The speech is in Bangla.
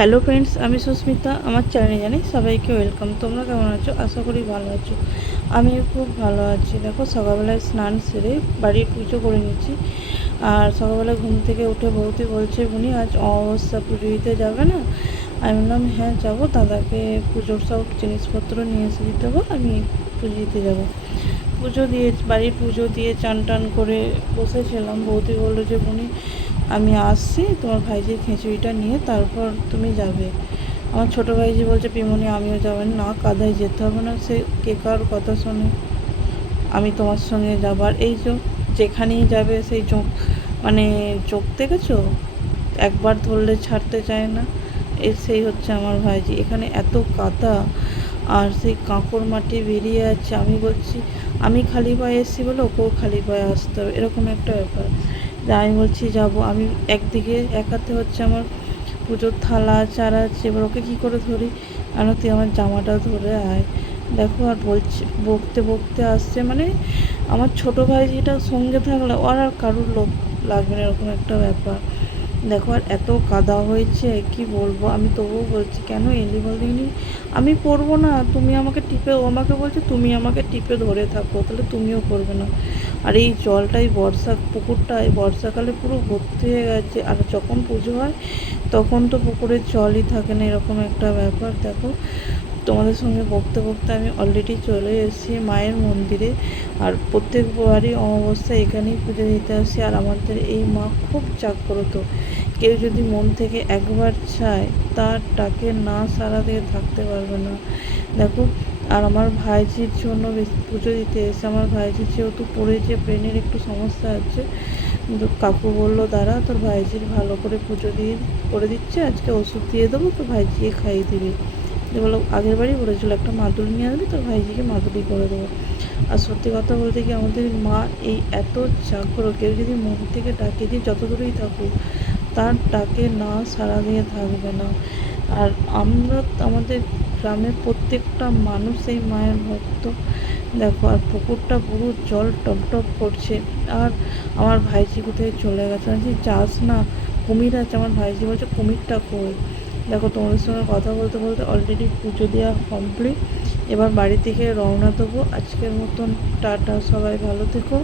হ্যালো ফ্রেন্ডস, আমি সুস্মিতা। আমার চ্যানেলে জানাই সবাইকে ওয়েলকাম। তোমরা কেমন আছো? আশা করি ভালো আছো। আমিও খুব ভালো আছি। দেখো, সকালবেলায় স্নান সেরে বাড়ির পুজো করে নিচ্ছি। আর সকালবেলায় ঘুম থেকে উঠে বৌদি বলছে, উনি আজ অমাবস্যা, পুজো দিতে যাবে না? আমি বললাম হ্যাঁ যাবো, দাদাকে পুজোর সব জিনিসপত্র নিয়ে এসে দিতে হবে, আমি পুজো দিতে যাবো। পুজো দিয়ে বাড়ির পুজো দিয়ে চান টান করে বসেছিলাম। বৌদি বললো যে উনি আমি আসছি, তোমার ভাইজির খিচুড়িটা নিয়ে তারপর তুমি যাবে। আমার ছোটো ভাইজি বলছে, পিমনি আমিও যাবেন না, কাদায় যেতে হবে না, সে কে কার কথা শোনে, আমি তোমার সঙ্গে যাবার। এই যেখানেই যাবে সেই চোখ, মানে চোখ দেখেছো, একবার ধরলে ছাড়তে চায় না। সেই হচ্ছে আমার ভাইজি। এখানে এত কাদা আর সেই কাঁকড় মাটি বেরিয়ে যাচ্ছে। আমি বলছি আমি খালি পায়ে এসেছি বলে ওকেও খালি পায়ে আসতে হবে, এরকম একটা ব্যাপার। আমি বলছি যাব। আমি একদিকে এক হাতে হচ্ছে আমার পুজোর থালা চারা আছে, এবার ওকে কী করে ধরি? কেন তুই আমার জামাটা ধরে আয়। দেখো, আর বলছি বকতে বকতে আসছে, মানে আমার ছোটো ভাই যেটা সঙ্গে থাকলে ওর আর কারুর লোক লাগবে না, এরকম একটা ব্যাপার। দেখো, আর এত কাদা হয়েছে কি বলবো। আমি তবুও বলছি কেন এলি বলিনি, আমি পড়বো না, তুমি আমাকে টিপে, ও আমাকে বলছে তুমি আমাকে টিপে ধরে থাকো, তাহলে তুমিও করবে না। আর এই জলটাই পুকুরটা এই বর্ষাকালে পুরো ভর্তি হয়ে গেছে। আর যখন পুজো হয় তখন তো পুকুরের জলই থাকে না, এরকম একটা ব্যাপার। দেখো, তোমাদের সঙ্গে বকতে বকতে আমি অলরেডি চলে এসেছি মায়ের মন্দিরে। আর প্রত্যেকবারই অমাবস্যায় এখানেই পুজো দিতে আসি। আর আমাদের এই মা খুব জাগ্রত। কেউ যদি মন থেকে একবার চায়, তার ডাকে না সাড়া দিয়ে থাকতে পারবে না। দেখো, আর আমার ভাইজির জন্য পুজো দিতে এসে, আমার ভাইজির যেহেতু পড়েছে, ব্রেনের একটু সমস্যা আছে, কিন্তু কাকু বললো দাঁড়া, তোর ভাইজির ভালো করে পুজো দিয়ে করে দিচ্ছে, আজকে ওষুধ দিয়ে দেবো, তোর ভাইজিকে খাইয়ে দিবি। যে বলো, আগের বাড়ি বলেছিলো একটা মাদুলি নিয়ে আসবি, তোর ভাইজিকে মাদুলি করে দেবো। আর সত্যি কথা বলতে কি, আমাদের মা এই এত জাগ্রত, কেউ যদি মন থেকে ডাকে, যে যত দূরেই থাকুক, তার ডাকে না সাড়া দিয়ে থাকবে না। আর আমরা আমাদের গ্রামের প্রত্যেকটা মানুষ এই মায়ের ভক্ত। দেখো, আর পুকুরটা পুরো জল টপটপ করছে। আর আমার ভাইজি কোথায় চলে গেছে, আমি যাস না, কুমির আছে। আমার ভাইজি বলছে কুমিরটা কই। দেখো, তোমাদের সঙ্গে কথা বলতে বলতে অলরেডি পুজো দেওয়া কমপ্লিট। এবার বাড়ি থেকে রওনা দেবো। আজকের মতন টাটা, সবাই ভালো থেকো।